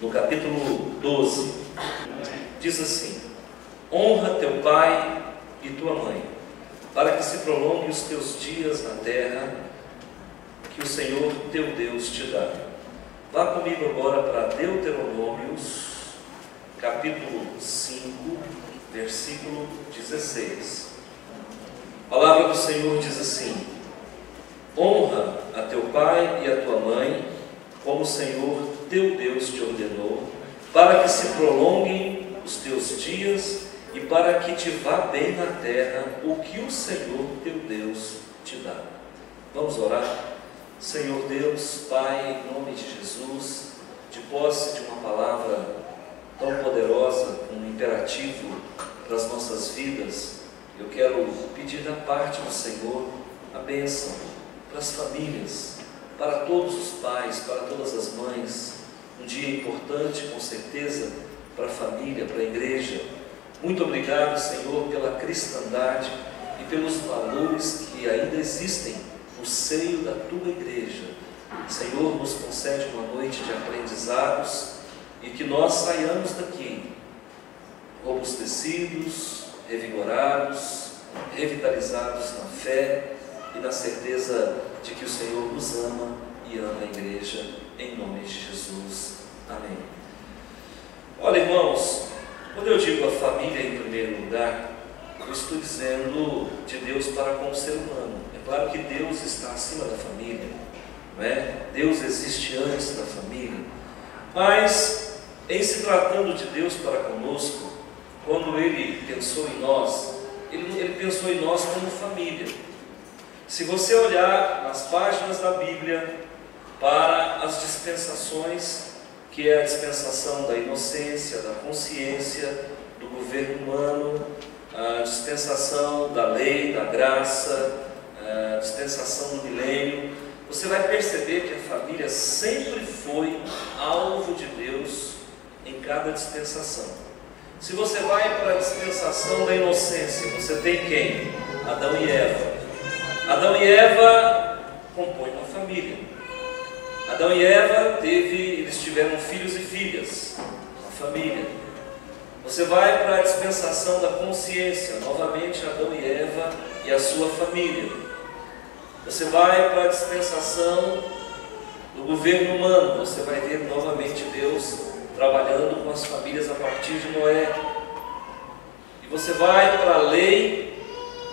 no capítulo 12, diz assim: honra teu pai e tua mãe, para que se prolongue os teus dias na terra que o Senhor teu Deus te dá. Vá comigo agora para Deuteronômios, capítulo 5, versículo 16. A palavra do Senhor diz assim: honra a teu pai e a tua mãe, como o Senhor teu Deus te ordenou, para que se prolonguem os teus dias e para que te vá bem na terra, o que o Senhor teu Deus te dá. Vamos orar? Senhor Deus, Pai, em nome de Jesus, de posse de uma palavra tão poderosa, um imperativo para as nossas vidas, eu quero pedir da parte do Senhor a bênção para as famílias, para todos os pais, para todas as mães. Um dia importante, com certeza, para a família, para a igreja. Muito obrigado, Senhor, pela cristandade e pelos valores que ainda existem no seio da tua igreja. Senhor, nos concede uma noite de aprendizados e que nós saiamos daqui robustecidos, revigorados, revitalizados na fé e na certeza de que o Senhor nos ama e ama a igreja, em nome de Jesus. Amém. Olha, irmãos, quando eu digo a família em primeiro lugar, eu estou dizendo de Deus para com o ser humano. É claro que Deus está acima da família, não é? Deus existe antes da família, mas em se tratando de Deus para conosco, quando Ele pensou em nós, Ele pensou em nós como família. Se você olhar nas páginas da Bíblia para as dispensações, que é a dispensação da inocência, da consciência, do governo humano, a dispensação da lei, da graça, a dispensação do milênio, você vai perceber que a família sempre foi alvo de Deus em cada dispensação. Se você vai para a dispensação da inocência, você tem quem? Adão e Eva. Adão e Eva compõem uma família. Adão e Eva eles tiveram filhos e filhas, uma família. Você vai para a dispensação da consciência, novamente Adão e Eva e a sua família. Você vai para a dispensação do governo humano, você vai ver novamente Deus trabalhando com as famílias a partir de Noé. E você vai para a lei,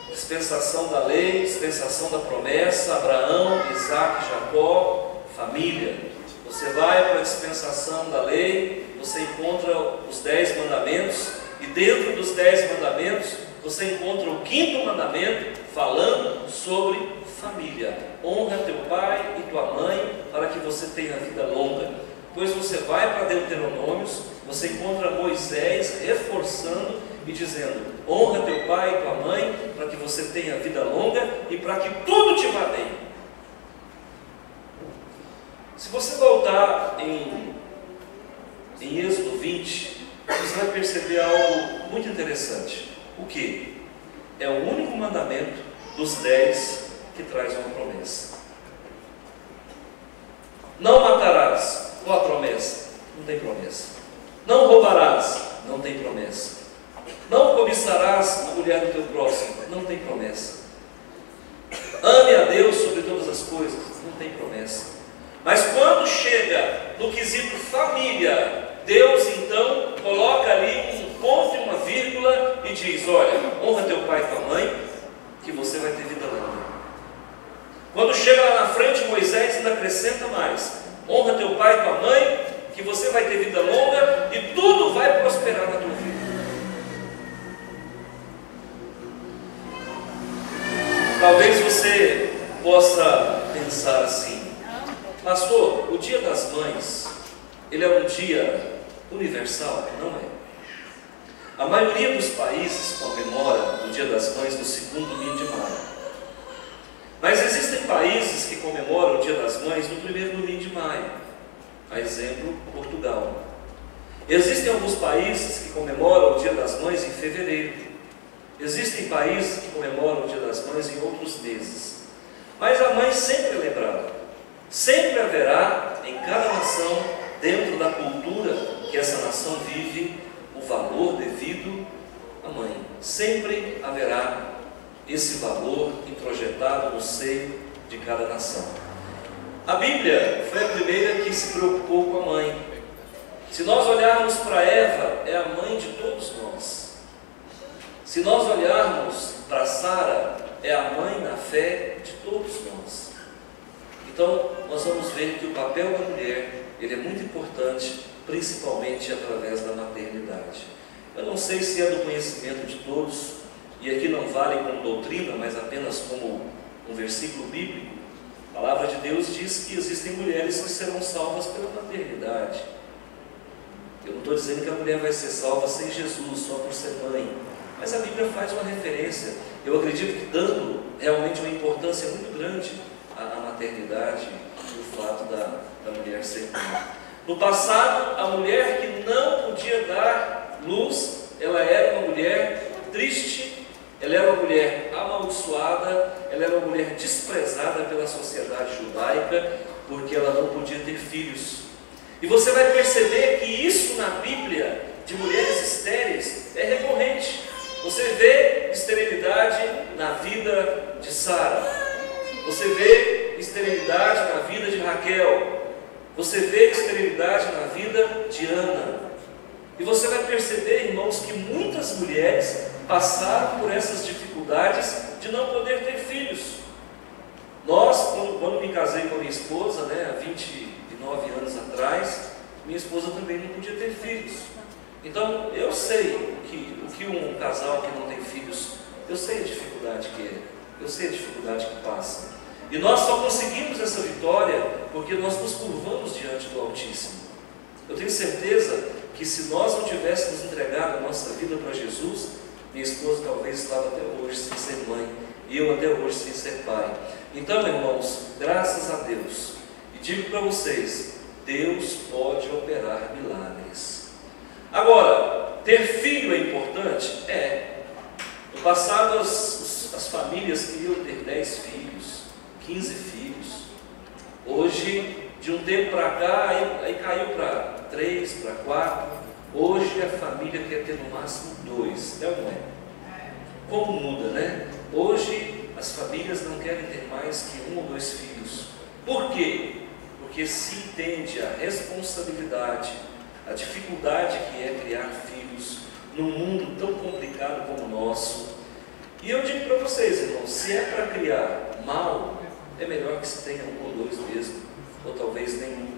dispensação da lei, dispensação da promessa, Abraão, Isaac, Jacó, família. Você vai para a dispensação da lei, você encontra os 10 mandamentos, e dentro dos 10 mandamentos, você encontra o 5º mandamento, falando sobre família. Honra teu pai e tua mãe, para que você tenha vida longa. Depois você vai para Deuteronômios, você encontra Moisés reforçando e dizendo: honra teu pai e tua mãe, para que você tenha vida longa e para que tudo te vá bem. Se você voltar em Êxodo 20, você vai perceber algo muito interessante. O que? É o único mandamento dos 10 que traz uma promessa. Não matarás. Qual a promessa? Não tem promessa. Não roubarás. Não tem promessa. Não cobiçarás a mulher do teu próximo. Não tem promessa. Ame a Deus sobre todas as coisas. Não tem promessa. Mas quando chega no quesito família, Deus então coloca ali um ponto e uma vírgula e diz: olha, honra teu pai e tua mãe, que você vai ter vida longa. Quando chega lá na frente, Moisés ainda acrescenta mais: honra teu pai e tua mãe, que você vai ter vida longa e tudo vai prosperar na tua vida. Talvez você possa pensar assim: pastor, o Dia das Mães, ele é um dia universal? Não é. A maioria dos países comemora o Dia das Mães no 2º domingo de maio. Mas existem países que comemoram o Dia das Mães no 1º domingo de maio. A exemplo, Portugal. Existem alguns países que comemoram o Dia das Mães em fevereiro. Existem países que comemoram o Dia das Mães em outros meses. Mas a mãe sempre é lembrada. Sempre haverá em cada nação, dentro da cultura, que essa nação vive o valor devido à mãe. Sempre haverá esse valor introjetado no seio de cada nação. A Bíblia foi a primeira que se preocupou com a mãe. Se nós olharmos para Eva, é a mãe de todos nós. Se nós olharmos para Sara, é a mãe na fé de todos nós. Então, nós vamos ver que o papel da mulher, ele é muito importante, principalmente através da maternidade. Eu não sei se é do conhecimento de todos, e aqui não vale como doutrina, mas apenas como um versículo bíblico. A palavra de Deus diz que existem mulheres que serão salvas pela maternidade. Eu não estou dizendo que a mulher vai ser salva sem Jesus, só por ser mãe, mas a Bíblia faz uma referência. Eu acredito que dando realmente uma importância muito grande à maternidade e o fato da mulher ser mãe. No passado, a mulher que não podia dar luz, ela era uma mulher triste, ela era uma mulher amaldiçoada, ela era uma mulher desprezada pela sociedade judaica, porque ela não podia ter filhos. E você vai perceber que isso na Bíblia, de mulheres estéreis, é recorrente. Você vê esterilidade na vida de Sara, você vê esterilidade na vida de Raquel, você vê esterilidade na vida de Ana. E você vai perceber, irmãos, que muitas mulheres passaram por essas dificuldades de não poder ter filhos. Nós, quando me casei com a minha esposa, há 29 anos atrás, minha esposa também não podia ter filhos. Então, eu sei o que um casal que não tem filhos, eu sei a dificuldade que é, eu sei a dificuldade que passa. E nós só conseguimos essa vitória porque nós nos curvamos diante do Altíssimo. Eu tenho certeza que se nós não tivéssemos entregado a nossa vida para Jesus, minha esposa talvez estava até hoje sem ser mãe, e eu até hoje sem ser pai. Então, irmãos, graças a Deus, e digo para vocês, Deus pode operar milagres. Agora, ter filho é importante? É. No passado, as famílias queriam ter 10 filhos, 15 filhos. Hoje, de um tempo para cá, aí caiu para 3, para 4. Hoje a família quer ter no máximo 2, é ou não é? Como muda, né? Hoje as famílias não querem ter mais que 1 ou 2 filhos. Por quê? Porque se entende a responsabilidade, a dificuldade que é criar filhos num mundo tão complicado como o nosso. E eu digo para vocês, irmãos, se é para criar mal, é melhor que se tenha 1 ou 2 mesmo, ou talvez nenhum.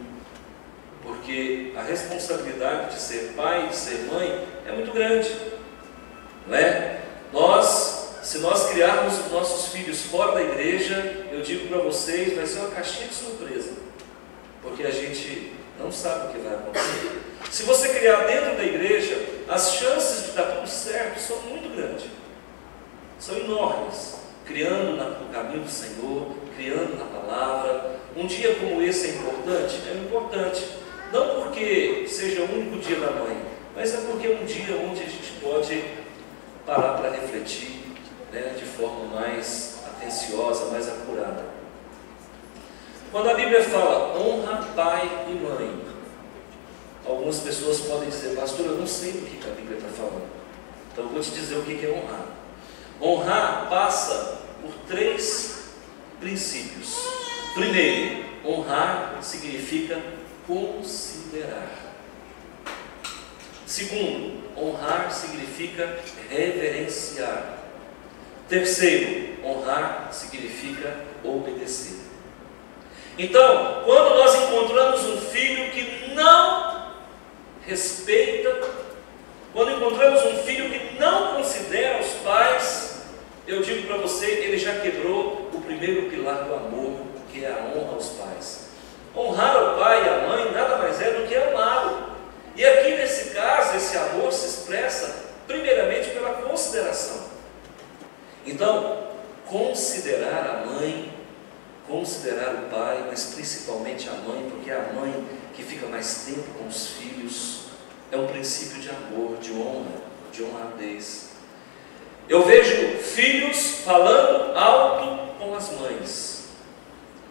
Porque a responsabilidade de ser pai, de ser mãe, é muito grande, não é? Se nós criarmos os nossos filhos fora da igreja, eu digo para vocês, vai ser uma caixinha de surpresa, porque a gente não sabe o que vai acontecer. Se você criar dentro da igreja, as chances de dar tudo certo são muito grandes, são enormes, criando no caminho do Senhor, criando na palavra. Um dia como esse é importante? É importante. Não porque seja o único dia da mãe, mas é porque é um dia onde a gente pode parar para refletir, de forma mais atenciosa, mais acurada. Quando a Bíblia fala honra pai e mãe, algumas pessoas podem dizer, pastor, eu não sei do que a Bíblia está falando. Então eu vou te dizer o que é honrar. Honrar passa por 3 princípios. Primeiro, honrar significa considerar. Segundo, honrar significa reverenciar. Terceiro, honrar significa obedecer. Então, quando nós encontramos um filho que não respeita, quando encontramos um filho que não considera os pais, eu digo para você, ele já quebrou o primeiro pilar do amor, que é a honra aos pais. Honrar o pai e a mãe nada mais é do que amá-lo. E aqui nesse caso, esse amor se expressa primeiramente pela consideração. Então, considerar a mãe, considerar o pai, mas principalmente a mãe, porque é a mãe que fica mais tempo com os filhos, é um princípio de amor, de honra, de honradez. Eu vejo filhos falando alto com as mães.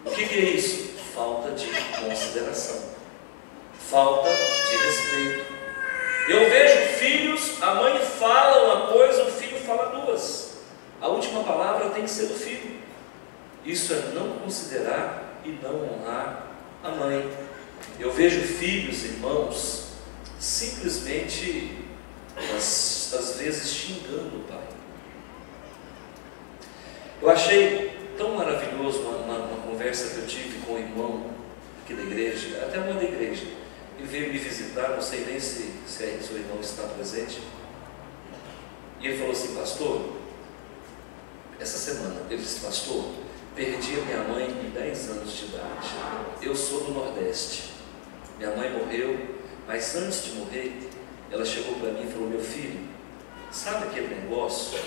O que é isso? Falta de consideração, falta de respeito. filhos, a mãe fala uma coisa, o filho fala duas. A última palavra tem que ser do filho. Isso é não considerar e não honrar a mãe. Eu vejo filhos, irmãos, simplesmente, às vezes, xingando o pai. Eu achei tão maravilhoso uma conversa que eu tive com um irmão aqui da igreja, até uma da igreja. Ele veio me visitar, não sei nem se seu irmão está presente. E ele falou assim: pastor, essa semana, ele disse: pastor, perdi a minha mãe com 10 anos de idade. Eu sou do Nordeste. Minha mãe morreu, mas antes de morrer, ela chegou para mim e falou: meu filho, sabe aquele negócio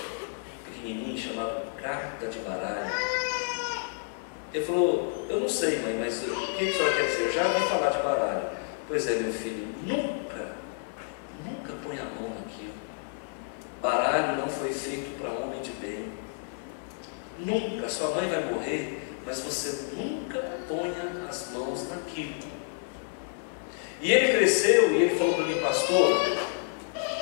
pequenininho chamado carta de baralho? Ele falou: eu não sei, mãe, mas o que a senhora quer dizer? Eu já ouvi falar de baralho. Pois é, meu filho, nunca põe a mão naquilo. Baralho não foi feito para homem de bem. Nunca. Sua mãe vai morrer, mas você nunca ponha as mãos naquilo. E ele cresceu e ele falou para mim: pastor,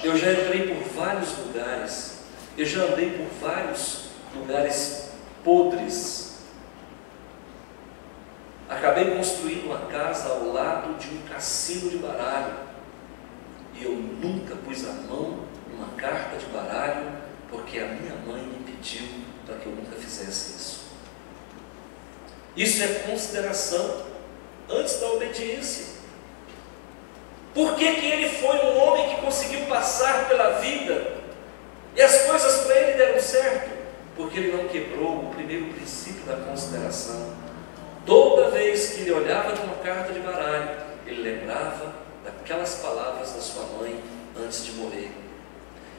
eu já entrei por vários lugares, eu já andei por vários lugares podres. Acabei construindo uma casa ao lado de um cassino de baralho. E eu nunca pus a mão numa carta de baralho, porque a minha mãe me pediu para que eu nunca fizesse isso. Isso é consideração antes da obediência. Por que ele foi um homem que conseguiu passar pela vida e as coisas para ele deram certo? Porque ele não quebrou o primeiro princípio da consideração. Toda vez que ele olhava para uma carta de baralho, ele lembrava daquelas palavras da sua mãe antes de morrer.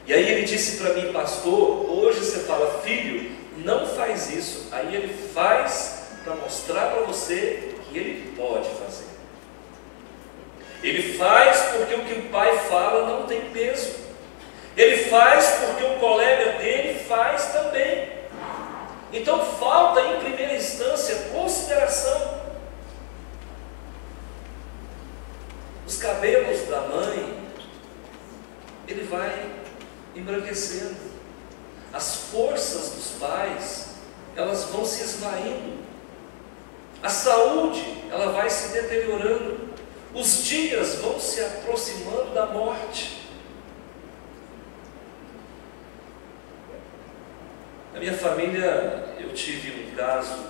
E aí ele disse para mim: pastor, hoje você fala, filho, não faz isso. Aí ele faz para mostrar para você que ele pode fazer. Ele faz porque o que o pai fala não tem peso. Ele faz porque o colega dele faz também. Então falta em primeira instância consideração. Os cabelos da mãe, ele vai embranquecendo. As forças dos pais, elas vão se esvaindo. A saúde, ela vai se deteriorando. Os dias vão se aproximando da morte. Na minha família, eu tive um caso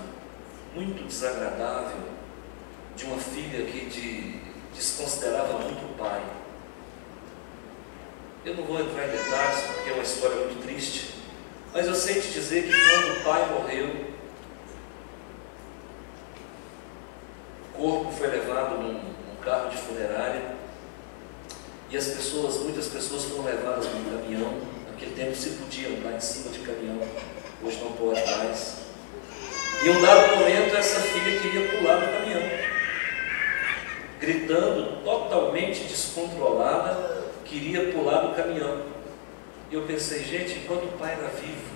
muito desagradável de uma filha que desconsiderava muito o pai. Eu não vou entrar em detalhes porque é uma história muito triste, mas eu sei te dizer que quando o pai morreu, o corpo foi levado num carro de funerária e muitas pessoas foram levadas num caminhão. Naquele tempo se podia andar em cima de caminhão, hoje não pode mais. E em um dado momento essa filha queria pular do caminhão, gritando, totalmente descontrolada, queria pular do caminhão. E eu pensei: gente, enquanto o pai era vivo,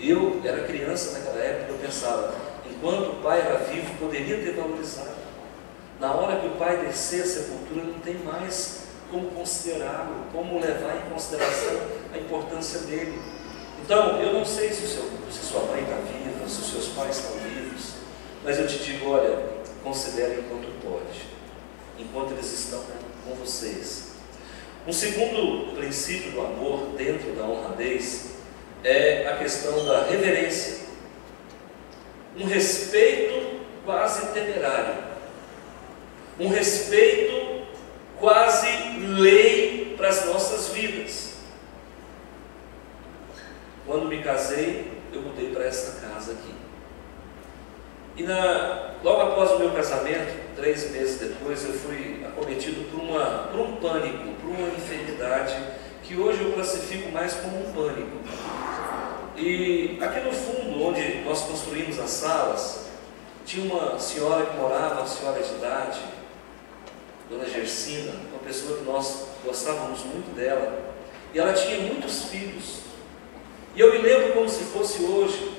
eu era criança naquela época, eu pensava, enquanto o pai era vivo, poderia ter valorizado. Na hora que o pai descer a sepultura, não tem mais como considerá-lo, como levar em consideração a importância dele. Então, eu não sei se sua mãe está viva, se os seus pais estão vivos, mas eu te digo: olha, considere enquanto pode, enquanto eles estão com vocês. Um segundo princípio do amor dentro da honradez é a questão da reverência. Um respeito quase temerário, um respeito quase lei para as nossas vidas. Quando me casei, eu mudei para essa casa aqui. E logo após o meu casamento, 3 meses depois, eu fui acometido por um pânico, por uma enfermidade que hoje eu classifico mais como um pânico. E aqui no fundo, onde nós construímos as salas, tinha uma senhora que morava, uma senhora de idade, Dona Gersina, uma pessoa que nós gostávamos muito dela, e ela tinha muitos filhos. E eu me lembro como se fosse hoje.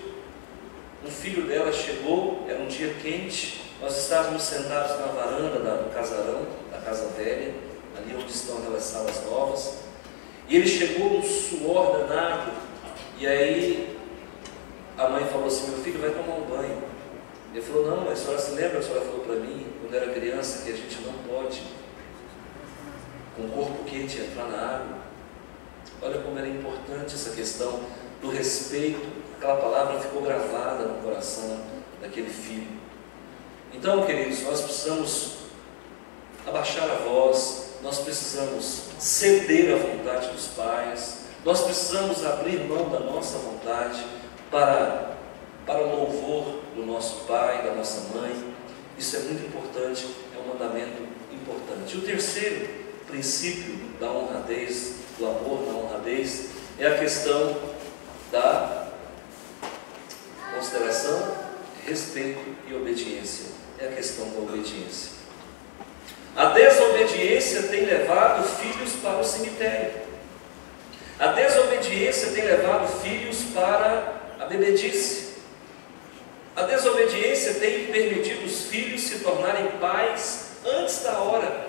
Um filho dela chegou, era um dia quente, nós estávamos sentados na varanda do casarão, da casa velha, ali onde estão naquelas salas novas, e ele chegou um suor danado, e aí a mãe falou assim: meu filho vai tomar um banho. Ele falou: não, mas a senhora se lembra, a senhora falou para mim, quando era criança, que a gente não pode, com o corpo quente, entrar na água. Olha como era importante essa questão do respeito. Aquela palavra ficou gravada no coração daquele filho. Então, queridos, nós precisamos abaixar a voz, nós precisamos ceder à vontade dos pais, nós precisamos abrir mão da nossa vontade para o louvor do nosso pai, da nossa mãe. Isso é muito importante, é um mandamento importante. E o terceiro princípio da honradez, do amor na honradez, é a questão da consideração, respeito e obediência. É a questão da obediência. A desobediência tem levado filhos para o cemitério. A desobediência tem levado filhos para a bebedice. A desobediência tem permitido os filhos se tornarem pais antes da hora.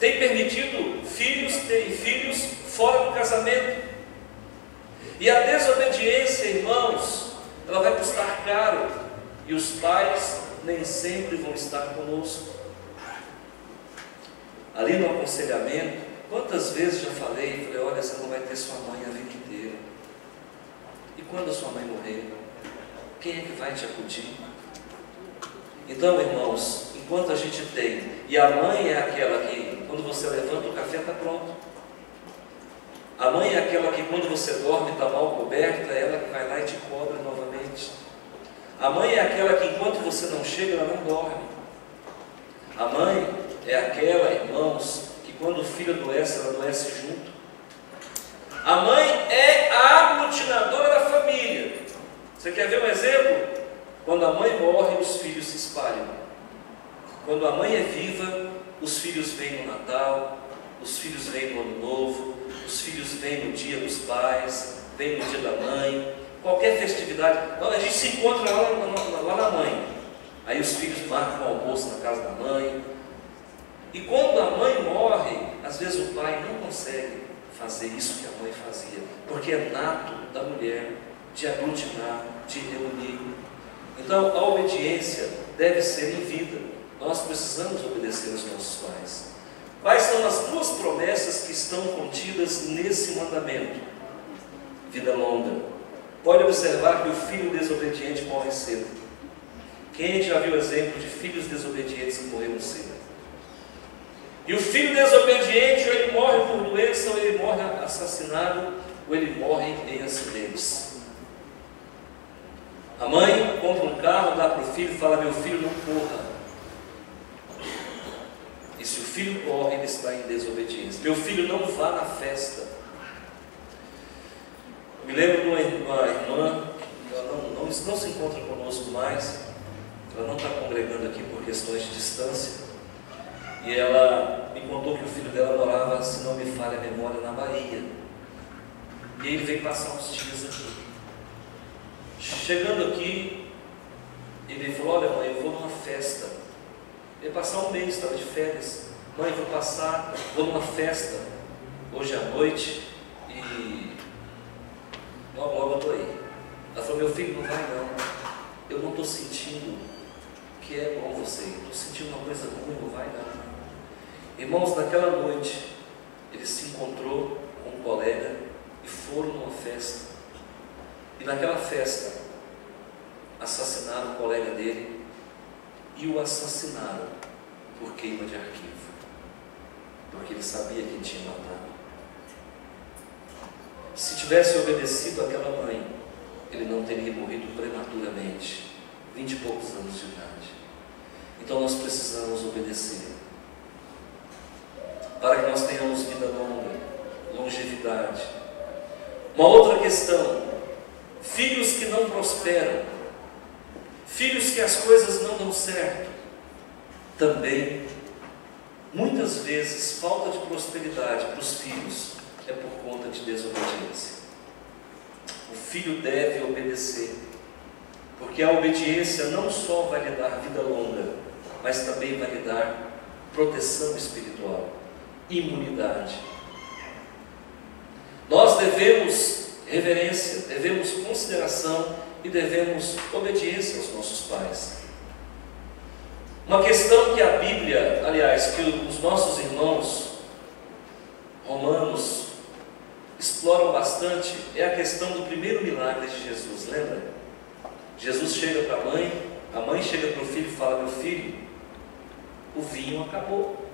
Tem permitido filhos terem filhos fora do casamento. E a desobediência, irmãos, ela vai custar caro. E os pais nem sempre vão estar conosco. Ali no aconselhamento, quantas vezes já falei, olha, você não vai ter sua mãe a vida inteira. E quando a sua mãe morrer, quem é que vai te acudir? Então, irmãos, enquanto a gente tem, e a mãe é aquela que, quando você levanta, o café está pronto. A mãe é aquela que, quando você dorme, está mal coberta, é ela que vai lá e te cobre novamente. A mãe é aquela que, enquanto você não chega, ela não dorme. A mãe é aquela, irmãos, que quando o filho adoece, ela adoece junto. A mãe é a aglutinadora da família. Você quer ver um exemplo? Quando a mãe morre, os filhos se espalham. Quando a mãe é viva, os filhos vêm no Natal, os filhos vêm no Ano Novo, os filhos vêm no Dia dos Pais, vêm no Dia da Mãe, qualquer festividade. A gente se encontra lá na mãe. Aí os filhos marcam o almoço na casa da mãe. E quando a mãe morre, às vezes o pai não consegue fazer isso que a mãe fazia, porque é nato da mulher de aglutinar, de reunir. Então a obediência deve ser em vida. Nós precisamos obedecer aos nossos pais. Quais são as duas promessas que estão contidas nesse mandamento? Vida longa. Pode observar que o filho desobediente morre cedo. Quem já viu exemplo de filhos desobedientes que morreram cedo? E o filho desobediente, ou ele morre por doença, ou ele morre assassinado, ou ele morre em acidentes. A mãe compra um carro, dá para o filho e fala: meu filho, não corra. E se o filho corre, ele está em desobediência. Meu filho, não vá na festa. Me lembro de uma irmã, ela não se encontra conosco mais, ela não está congregando aqui por questões de distância, e ela me contou que o filho dela morava, se não me falha a memória, na Bahia, e ele veio passar uns dias aqui. Chegando aqui, ele falou: olha mãe, eu vou numa festa. Ele ia passar um mês, estava de férias. Mãe, vou numa festa hoje à noite e logo eu estou aí. Ela falou: meu filho, não vai não, eu não estou sentindo que é bom você ir, estou sentindo uma coisa ruim, não vai não. Irmãos, naquela noite ele se encontrou com um colega e foram numa festa, e naquela festa assassinaram o colega dele e o assassinaram por queima de arquivo, porque ele sabia quem tinha matado. Se tivesse obedecido àquela mãe, ele não teria morrido prematuramente, 20 e poucos anos de idade. Então nós precisamos obedecer, para que nós tenhamos vida longa, longevidade. Uma outra questão: filhos que não prosperam, filhos que as coisas não dão certo, também, muitas vezes, falta de prosperidade para os filhos é por conta de desobediência. O filho deve obedecer, porque a obediência não só vai lhe dar vida longa, mas também vai lhe dar proteção espiritual. imunidade. Nós devemos reverência, devemos consideração e devemos obediência aos nossos pais. Uma questão que a Bíblia, aliás, que os nossos irmãos romanos exploram bastante, é a questão do primeiro milagre de Jesus, lembra? Jesus chega para a mãe chega para o filho e fala: meu filho, o vinho acabou.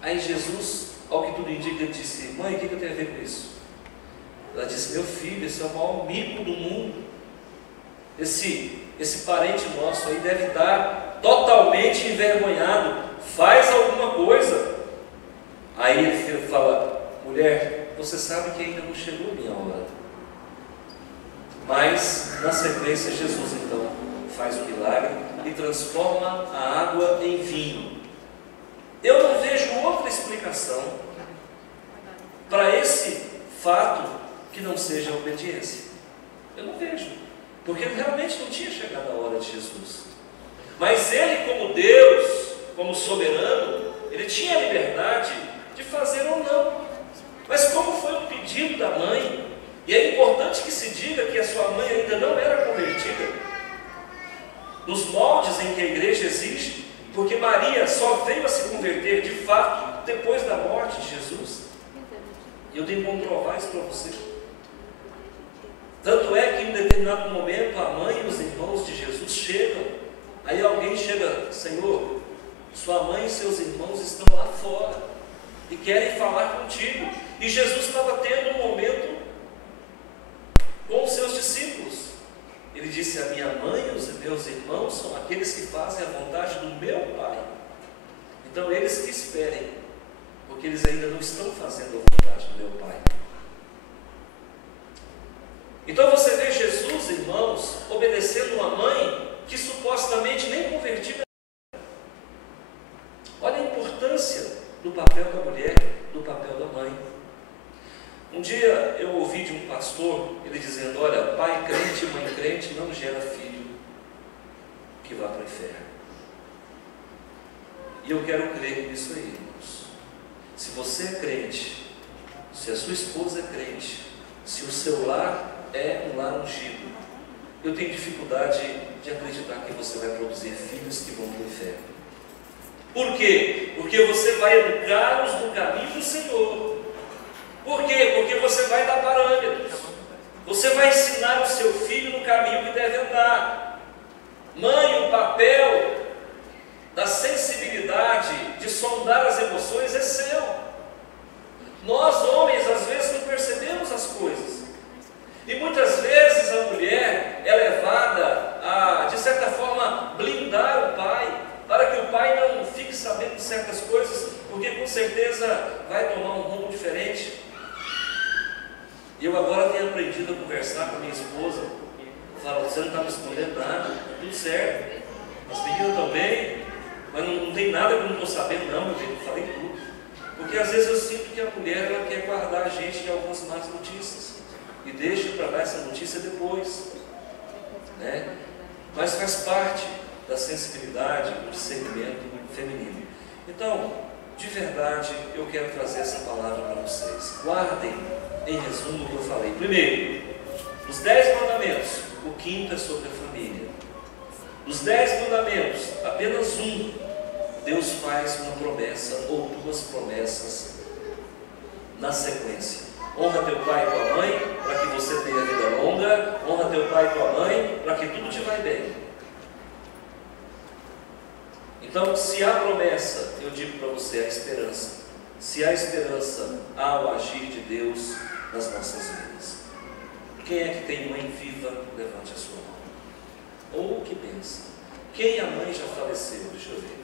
Aí Jesus, ao que tudo indica, ele disse: mãe, o que eu tenho a ver com isso? Ela disse: meu filho, esse é o maior mico do mundo. Esse parente nosso aí deve estar totalmente envergonhado. Faz alguma coisa. Aí ele fala: mulher, você sabe que ainda não chegou a minha hora. Mas na sequência Jesus então faz o milagre e transforma a água em vinho. Eu não vejo outra explicação para esse fato que não seja a obediência. Eu não vejo, porque realmente não tinha chegado a hora de Jesus. Mas ele, como Deus, como soberano, ele tinha a liberdade de fazer ou não. Mas como foi um pedido da mãe, e é importante que se diga que a sua mãe ainda não era convertida, nos moldes em que a igreja existe, porque Maria só veio a se converter de fato depois da morte de Jesus. E eu tenho que comprovar isso para você. Tanto é que em determinado momento a mãe e os irmãos de Jesus chegam. Aí alguém chega: Senhor, sua mãe e seus irmãos estão lá fora e querem falar contigo. E Jesus estava tendo um momento com os seus discípulos. Ele disse: a minha mãe e os meus irmãos são aqueles que fazem a vontade do meu Pai. Então eles que esperem, porque eles ainda não estão fazendo a vontade do meu Pai. Então você vê Jesus, irmãos, obedecendo uma mãe que supostamente nem convertida. Olha a importância do papel da mulher, do papel da mãe. Um dia eu ouvi de um pastor, ele dizendo: olha, pai crente e mãe crente não gera filho que vá para o inferno. E eu quero crer nisso aí, irmãos. Se você é crente, se a sua esposa é crente, se o seu lar é um lar ungido, eu tenho dificuldade de acreditar que você vai produzir filhos que vão para o inferno. Por quê? Porque você vai educá-los no caminho do Senhor. Por quê? Porque você vai dar parâmetros. Você vai ensinar o seu filho no caminho que deve andar. Mãe, o papel da sensibilidade, de sondar as emoções é seu. Nós, homens, às vezes não percebemos as coisas. E muitas vezes a mulher é levada a, de certa forma, blindar o pai, para que o pai não fique sabendo de certas coisas, porque com certeza vai tomar um rumo diferente. E eu agora tenho aprendido a conversar com a minha esposa. Eu falo: você não está me escondendo nada, tudo certo. As meninas estão bem, mas não tem nada que eu não estou sabendo, não, meu filho, eu falei tudo. Porque às vezes eu sinto que a mulher ela quer guardar a gente de algumas más notícias e deixa para dar essa notícia depois, né? Mas faz parte da sensibilidade, do discernimento feminino. Então, de verdade, eu quero trazer essa palavra para vocês. Guardem, em resumo, o que eu falei. Primeiro, os 10 mandamentos, o quinto é sobre a família. Dos 10 mandamentos, apenas um, Deus faz uma promessa ou duas promessas na sequência. Honra teu pai e tua mãe, para que você tenha vida longa. Honra teu pai e tua mãe, para que tudo te vai bem. Então, se há promessa, eu digo para você, há esperança. Se há esperança, há o agir de Deus nas nossas vidas. Quem é que tem mãe viva? Levante a sua mão. Ou que pensa? Quem a mãe já faleceu? Deixa eu ver.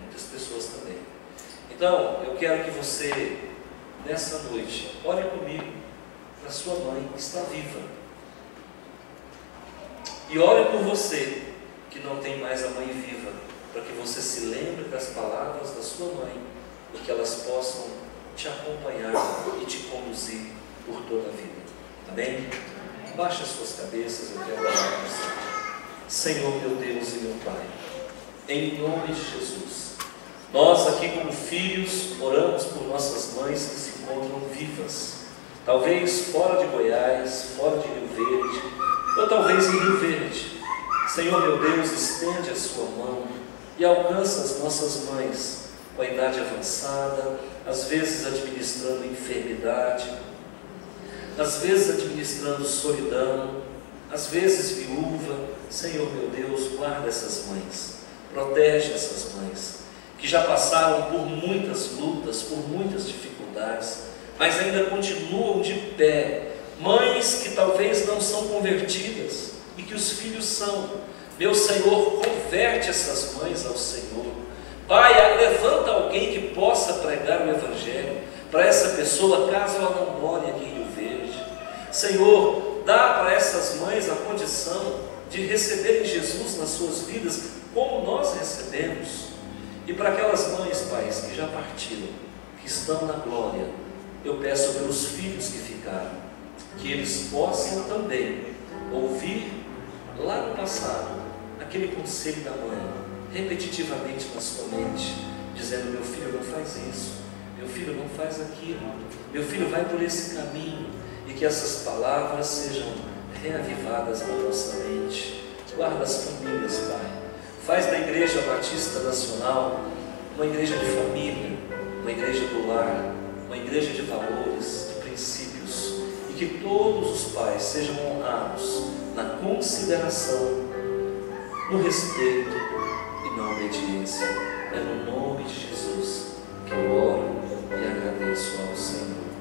Muitas pessoas também. Então, eu quero que você, nessa noite, ore comigo para sua mãe que está viva. E ore por você que não tem mais a mãe viva, para que você se lembre das palavras da sua mãe e que elas possam te acompanhar e te conduzir por toda a vida. Amém? Baixe as suas cabeças, eu quero orar com você. Senhor meu Deus e meu Pai, em nome de Jesus, Nós aqui como filhos oramos por nossas mães que se encontram vivas, talvez fora de Goiás, fora de Rio Verde, ou talvez em Rio Verde. Senhor meu Deus, estende a sua mão e alcança as nossas mães com a idade avançada, às vezes administrando enfermidade, às vezes administrando solidão, às vezes viúva. Senhor meu Deus, guarda essas mães, protege essas mães, que já passaram por muitas lutas, por muitas dificuldades, mas ainda continuam de pé. Mães que talvez não são convertidas e que os filhos são. Meu Senhor, converte essas mães ao Senhor. Pai, levanta alguém que possa pregar o Evangelho para essa pessoa, caso ela não more aqui em Rio Verde. Senhor, dá para essas mães a condição de receberem Jesus nas suas vidas, como nós recebemos. E para aquelas mães, Pai, que já partiram, que estão na glória, eu peço pelos filhos que ficaram, que eles possam também ouvir lá no passado aquele conselho da mãe, repetitivamente na sua mente, dizendo: meu filho, não faz isso, meu filho, não faz aquilo, meu filho, vai por esse caminho. E que essas palavras sejam reavivadas na nossa mente. Guarda as famílias, Pai. Faz da Igreja Batista Nacional uma igreja de família, uma igreja do lar, uma igreja de valores, de princípios, e que todos os pais sejam honrados na consideração, no respeito e na obediência. É no nome de Jesus que eu oro e agradeço ao Senhor.